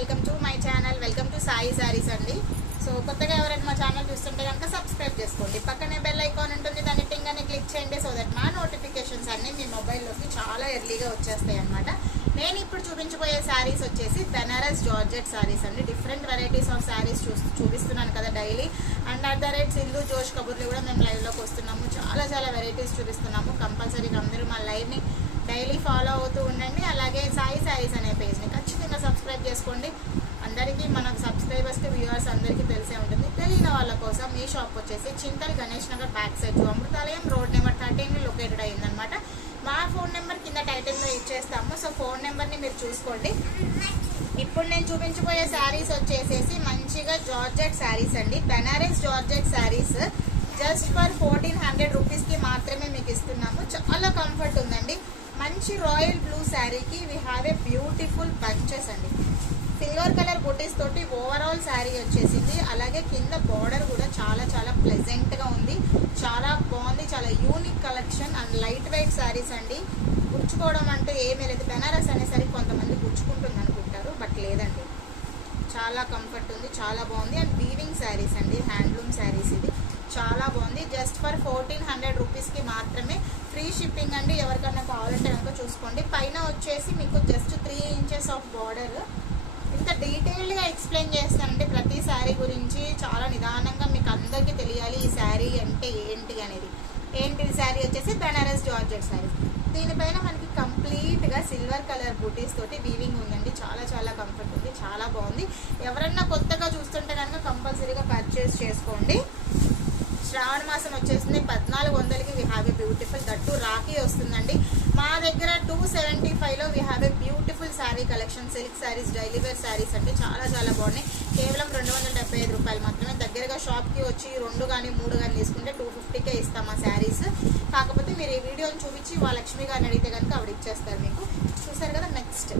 Welcome to my channel, welcome to Sai saris అండి. So కొత్తగా ఎవరైనా మా ఛానల్ చూస్తుంటే కనుక సబ్స్క్రైబ్ చేసుకోండి. పక్కనే బెల్ ఐకాన్ ఉంటుంది, దాన్ని టింగ్ అని క్లిక్ చేయండి. సో దట్ మా నోటిఫికేషన్స్ అన్నీ మీ మొబైల్లోకి చాలా ఎర్లీగా వచ్చేస్తాయి అనమాట. నేను ఇప్పుడు చూపించబోయే శారీస్ వచ్చేసి బెనారస్ జార్జెట్ శారీస్ అండి. డిఫరెంట్ వెరైటీస్ ఆఫ్ శారీస్ చూపిస్తున్నాను కదా daily. And at the rate Sindhu జోష్ కబుర్లు కూడా మేము లైవ్లోకి వస్తున్నాము. చాలా వెరైటీస్ చూపిస్తున్నాము. కంపల్సరీగా అందరూ మా లైవ్ని డైలీ ఫాలో అవుతూ ఉండండి. అలాగే సాయి శారీస్ అనే పేజ్ని ఖచ్చితంగా సబ్స్క్రైబ్ చేసుకోండి. అందరికీ మన సబ్స్క్రైబర్స్కి వ్యూవర్స్ అందరికీ తెలిసే ఉంటుంది. తెలియని వాళ్ళ కోసం ఈ షాప్ వచ్చేసి Chintal Ganesh Nagar back side Amruthalayam road number 13 located అయ్యిందనమాట. మా ఫోన్ నెంబర్ కింద టైటిల్లో ఇచ్చేస్తాము. సో ఫోన్ నెంబర్ని మీరు చూసుకోండి. ఇప్పుడు నేను చూపించబోయే శారీస్ వచ్చేసేసి మంచిగా జార్జెట్ శారీస్ అండి. Banaras georgette saris just for 1400 రూపీస్కి మాత్రమే మీకు ఇస్తున్నాము. చాలా కంఫర్ట్ ఉందండి. మంచి రాయల్ బ్లూ శారీకి we have a beautiful bunches అండి. సిల్వర్ కలర్ బుటీస్ తోటి ఓవరాల్ శారీ వచ్చేసింది. అలాగే కింద బార్డర్ కూడా చాలా ప్లెజెంట్గా ఉంది. చాలా బాగుంది. చాలా unique collection and light weight saris అండి. గుచ్చుకోవడం అంటే ఏమీ లేదు. బెనారస్ అనేసరికి కొంతమంది గుచ్చుకుంటుంది అనుకుంటారు, బట్ లేదండి. చాలా కంఫర్ట్ ఉంది, చాలా బాగుంది. అండ్ వీవింగ్ శారీస్ అండి, హ్యాండ్లూమ్ శారీస్. ఇది చాలా బాగుంది. జస్ట్ ఫర్ 1400 రూపీస్కి మాత్రమే. ఫ్రీ షిప్పింగ్ అండి. ఎవరికైనా కావాలంటే కనుక చూసుకోండి. పైన వచ్చేసి మీకు జస్ట్ 3 ఇంచెస్ ఆఫ్ బార్డర్. ఇంత డీటెయిల్డ్గా ఎక్స్ప్లెయిన్ చేస్తానండి ప్రతి శారీ గురించి. చాలా నిదానంగా మీకు అందరికీ తెలియాలి ఈ శారీ అంటే ఏంటి అనేది. ఏంటి శారీ వచ్చేసి బెనారస్ జార్జెట్ శారీ. దీనిపైన మనకి కంప్లీట్గా సిల్వర్ కలర్ బూటీస్ తోటి వీవింగ్ ఉందండి. చాలా కంఫర్ట్ ఉంది, చాలా బాగుంది. ఎవరన్నా కొత్తగా చూస్తుంటే కనుక కంపల్సరీగా పర్చేస్ చేసుకోండి. శ్రావణ మాసం వచ్చేసింది. 1400కి వీ హ్యావ్ ఏ బ్యూటిఫుల్ దట్టు రాఖీ వస్తుందండి. మా దగ్గర 275లో we have a beautiful sari collection. Silk saris, daily wear saris అంటే చాలా బాగున్నాయి. కేవలం 275 రూపాయలు మాత్రమే. దగ్గరగా షాప్కి వచ్చి 2 కానీ 3 కానీ తీసుకుంటే 250కే ఇస్తాం ఆ శారీస్. కాకపోతే మీరు ఈ వీడియోని చూపించి వాళ్ళ లక్ష్మి గారిని అడిగితే కనుక ఆవిడ ఇచ్చేస్తారు మీకు. చూసారు కదా. నెక్స్ట్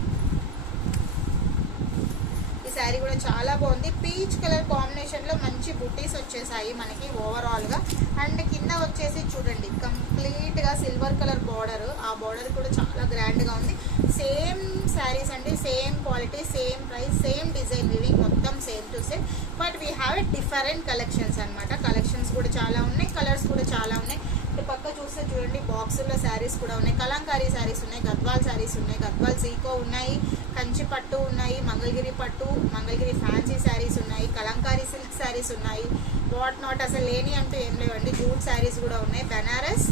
శారీ కూడా చాలా బాగుంది. పీచ్ కలర్ కాంబినేషన్లో మంచి బుటీస్ వచ్చేసాయి మనకి ఓవరాల్గా. అండ్ కింద వచ్చేసి చూడండి కంప్లీట్గా సిల్వర్ కలర్ బార్డర్. ఆ బార్డర్ కూడా చాలా గ్రాండ్గా ఉంది. సేమ్ శారీస్ అండి, same quality, same price, same design weaving, మొత్తం same to same. But we have a different collections అనమాట. కలెక్షన్స్ కూడా చాలా ఉన్నాయి, కలర్స్ కూడా చాలా ఉన్నాయి. ఇటు పక్క చూస్తే చూడండి బాక్సుల్లో శారీస్ కూడా ఉన్నాయి. కలంకారీ శారీస్ ఉన్నాయి, గద్వాల్ శారీస్ ఉన్నాయి, గద్వాల్ సీకో ఉన్నాయి, కంచి పట్టు ఉన్నాయి, మంగళగిరి పట్టు, మంగళగిరి ఫ్యాన్సీ శారీస్ ఉన్నాయి, కలంకారీ సిల్క్ శారీస్ ఉన్నాయి. వాట్ నాట్ అసలు లేని అంటూ ఏం లేవండి. జూట్ శారీస్ కూడా ఉన్నాయి. బెనారస్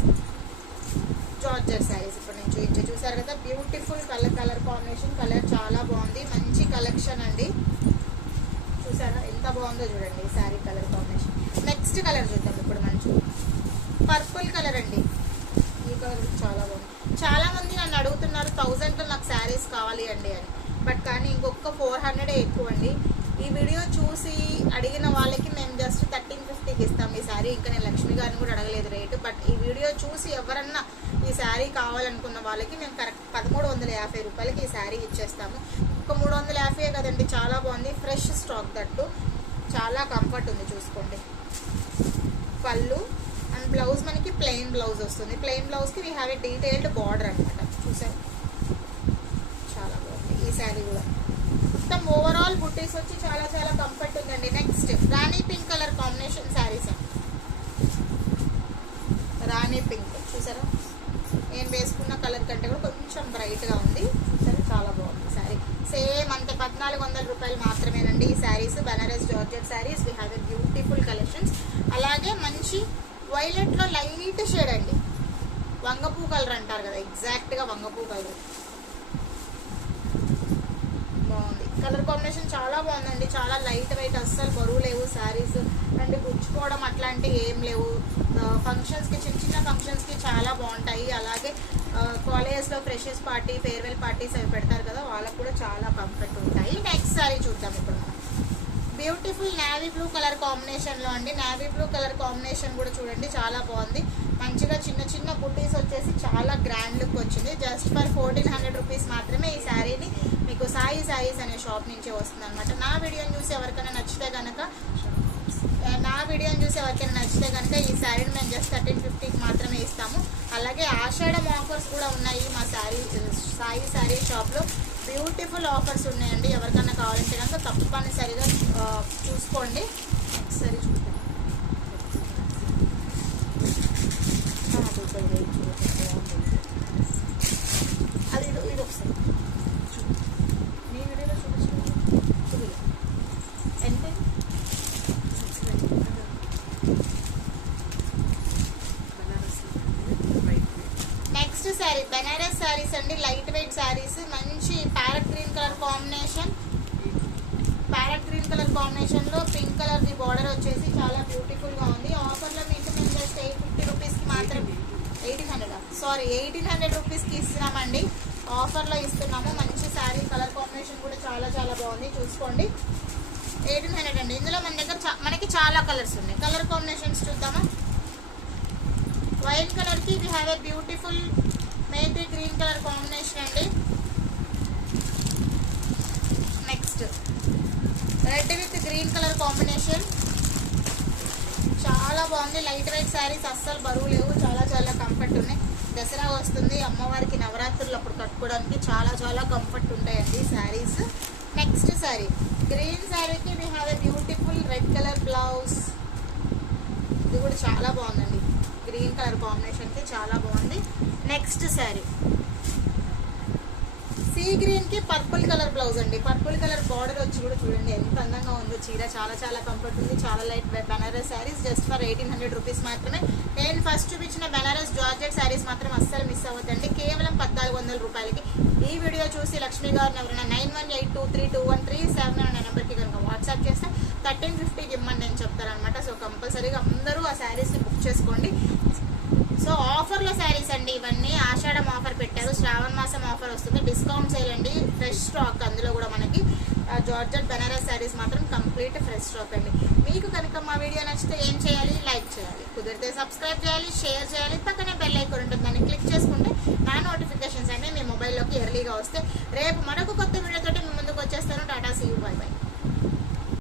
జార్జెట్ శారీస్ ఇప్పుడు నేను చూసారు కదా. Beautiful colour combination. కలర్ చాలా బాగుంది. మంచి కలెక్షన్ అండి. చూసారా ఎంత బాగుందో చూడండి ఈ sari colour combination. Next colour చూద్దాం ఇప్పుడు. మంచి పర్పుల్ కలర్ అండి. ఈ కలర్ చాలా బాగుంది. చాలా మంది నన్ను అడుగుతున్నారు 1000లో నాకు శారీస్ కావాలి అండి అని. బట్ కానీ ఇంకొక 400 ఎక్కువ అండి. ఈ వీడియో చూసి అడిగిన వాళ్ళకి మేము జస్ట్ 1350కి ఇస్తాం ఈ శారీ. ఇంకా నేను లక్ష్మి గారిని కూడా అడగలేదు రేటు. బట్ ఈ వీడియో చూసి ఎవరన్నా ఈ శారీ కావాలనుకున్న వాళ్ళకి మేము కరెక్ట్ 1350 రూపాయలకి ఈ శారీ ఇచ్చేస్తాము. ఒక 350 కదండి. చాలా బాగుంది. Fresh stock that. చాలా కంఫర్ట్ ఉంది. చూసుకోండి. పళ్ళు అండ్ బ్లౌజ్ మనకి ప్లెయిన్ బ్లౌజ్ వస్తుంది. ప్లెయిన్ బ్లౌజ్కి we have A detailed border అనమాట. చూసారు చాలా బాగుంది ఈ శారీ కూడా. మొత్తం ఓవరాల్ బుట్టీస్ వచ్చి చాలా కంఫర్ట్ ఉందండి. నెక్స్ట్ రాణి పింక్ కలర్ కాంబినేషన్ శారీస్ అండి. రాణి పింక్ చూసారా. నేను వేసుకున్న కలర్ కంటే కూడా కొంచెం బ్రైట్గా ఉంది. చూసారా చాలా బాగుంది శారీ. సేమ్ అంతే 1400 రూపాయలు మాత్రమేనండి ఈ saris. Banaras georgette saris we have a beautiful collections. అలాగే మంచి వైలెట్లో లైట్ షేడ్ అండి. వంగపూ కలర్ అంటారు కదా, ఎగ్జాక్ట్గా వంగపూ కలర్. బాగుంది. కలర్ కాంబినేషన్ చాలా బాగుందండి. చాలా లైట్ వెయిట్, అస్సలు బరువు లేవు శారీస్. అండ్ గుచ్చుకోవడం అట్లాంటివి ఏం లేవు. ఫంక్షన్స్కి, చిన్న ఫంక్షన్స్కి చాలా బాగుంటాయి. అలాగే కాలేజెస్లో ఫ్రెషర్స్ పార్టీ, ఫేర్వెల్ పార్టీస్ అవి పెడతారు కదా, వాళ్ళకు కూడా చాలా కంఫర్ట్ ఉంటాయి. నెక్స్ట్ శారీ చూద్దాం ఇప్పుడు మనం. బ్యూటిఫుల్ నేవీ బ్లూ కలర్ కాంబినేషన్లో అండి. నేవీ బ్లూ కలర్ కాంబినేషన్ కూడా చూడండి చాలా బాగుంది. మంచిగా చిన్న బుటీస్ వచ్చేసి చాలా గ్రాండ్ లుక్ వచ్చింది. జస్ట్ ఫర్ 1400 రూపీస్ మాత్రమే ఈ శారీని మీకు సాయి సారీస్ అనే షాప్ నుంచి వస్తుంది అనమాట. నా వీడియోని చూసి ఎవరికైనా నచ్చితే కనుక ఈ శారీని మేము జస్ట్ 1350కి మాత్రమే ఇస్తాము. అలాగే ఆషాఢం ఆఫర్స్ కూడా ఉన్నాయి మా సాయి శారీ షాప్లో. బ్యూటిఫుల్ ఆఫర్స్ ఉన్నాయండి. ఎవరికైనా కావాలంటే తప్పనిసరిగా చూసుకోండి. ఒకసారి చూద్దాం. అది ఇది ఒకసారి నేను వీడియోలో చూపించు. ఎంత నెక్స్ట్ శారీ బెనారస్ శారీస్ అండి. లైట్ వెయిట్ శారీస్, మంచి parrot green colour combination. Parrot green colour combination లో పింక్ కలర్ ది బార్డర్ వచ్చేసి చాలా బ్యూటిఫుల్ గా ఉంది. ఆఫర్ లో మీకు మేము జస్ట్ 850 రూపీస్ కి మాత్రం 1800 రూపీస్ కి ఇస్తున్నామండి. ఆఫర్ లో ఇస్తున్నాము. మంచి శారీ కలర్ కాంబినేషన్ కూడా చాలా చాలా బాగుంది. చూసుకోండి 1800 అండి. ఇందులో మన దగ్గర మనకి చాలా కలర్స్ ఉన్నాయి. కలర్ కాంబినేషన్స్ చూద్దామా. వైట్ కలర్ కి we have a beautiful matte green colour combination అండి. Next red with green colour combination చాలా బాగుంది. లైట్ వెయిట్ శారీస్ అస్సలు బరువు లేవు, చాలా చాలా కంఫర్ట్ ఉన్నాయి. దసరా వస్తుంది, అమ్మవారికి నవరాత్రులు అప్పుడు కట్టుకోవడానికి చాలా చాలా కంఫర్ట్ ఉంటాయండి శారీస్. నెక్స్ట్ శారీ గ్రీన్ శారీకి we have a beautiful red colour blouse. ఇది కూడా చాలా బాగుందండి. గ్రీన్ కలర్ కాంబినేషన్కి చాలా బాగుంది. నెక్స్ట్ శారీ సీ గ్రీన్ కి పర్పుల్ కలర్ బ్లౌజ్ అండి. పర్పుల్ కలర్ బార్డర్ వచ్చి కూడా చూడండి ఎంత అందంగా ఉందో. చీర చాలా చాలా కంఫర్ట్ ఉంది. చాలా light Banaras saris just for 1800 rupees మాత్రమే. నేను ఫస్ట్ చూపించిన బెనారస్ జార్జెట్ శారీస్ మాత్రం అస్సలు మిస్ అవ్వద్దండి. కేవలం 1400 రూపాయలకి. ఈ వీడియో చూసి లక్ష్మి గారు ఎవరైనా 9182321379 అనే నెంబర్కి కనుక వాట్సాప్ చేస్తే 1350కి ఇమ్మని నేను చెప్తారనమాట. సో కంపల్సరీగా అందరూ ఆ శారీస్ని బుక్ చేసుకోండి. సో ఆఫర్లో శారీస్ అండి ఇవన్నీ. ఆషాఢం ఆఫర్ పెట్టారు, శ్రావణ మాసం ఆఫర్ వస్తుంది, డిస్కౌంట్ సేల్ అండి. ఫ్రెష్ స్టాక్ అందులో కూడా మనకి జార్జెట్ బెనారస్ శారీస్ మాత్రం కంప్లీట్ ఫ్రెష్ స్టాక్ అండి. మీకు కనుక మా వీడియో నచ్చితే ఏం చేయాలి? లైక్ చేయాలి, కుదిరితే సబ్స్క్రైబ్ చేయాలి, షేర్ చేయాలి, పక్కనే బెల్ ఐకాన్ ఉంటుంది, దాన్ని క్లిక్ చేసుకుంటే నా నోటిఫికేషన్స్ అన్నీ మీ మొబైల్లోకి ఎర్లీగా వస్తే రేపు మరొక కొత్త వీడియోతోటి మీ ముందుకు వచ్చేస్తాను. Tata, see you, bye by.